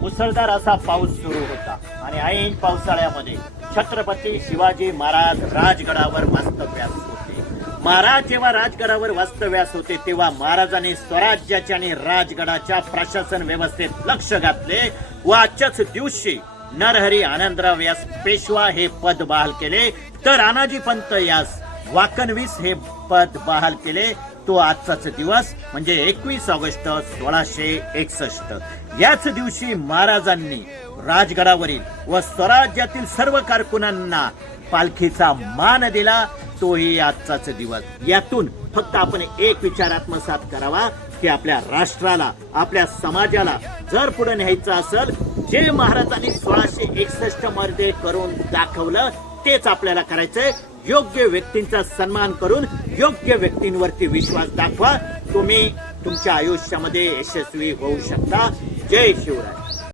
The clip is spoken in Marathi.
मुसळधार असा पाऊस सुरू होता आणि ऐन पावसाळ्यामध्ये छत्रपती शिवाजी महाराज राजगडावर वास्तव्यास होते. महाराज जेव्हा राजगडावर वास्तव्यास होते तेव्हा महाराजांनी स्वराज्याच्या आणि राजगडाच्या प्रशासन व्यवस्थेत लक्ष घातले व आजच्याच दिवशी नरहरी आनंदराव यास पेशवा हे पद बहाल केले, तर आनाजी पंत यास वाकणवीस हे पद बहाल केले. तो आजचाच दिवस म्हणजे 21 ऑगस्ट 1661. याच दिवशी महाराजांनी राजगडावरील व स्वराज्यातील सर्व कारकुनांना पालखीचा मान दिला. तोही आजचाच दिवस. यातून फक्त आपण एक विचार आत्मसात करावा की आपल्या राष्ट्राला, आपल्या समाजाला जर पुढे न्यायचं असेल, जे महाराजांनी 1661 मध्ये करून दाखवलं तेच आपल्याला करायचंय. योग्य व्यक्तींचा सन्मान करून योग्य व्यक्तींवरती विश्वास दाखवा. तुम्ही तुमच्या आयुष्यामध्ये यशस्वी होऊ शकता. जय शिवराय.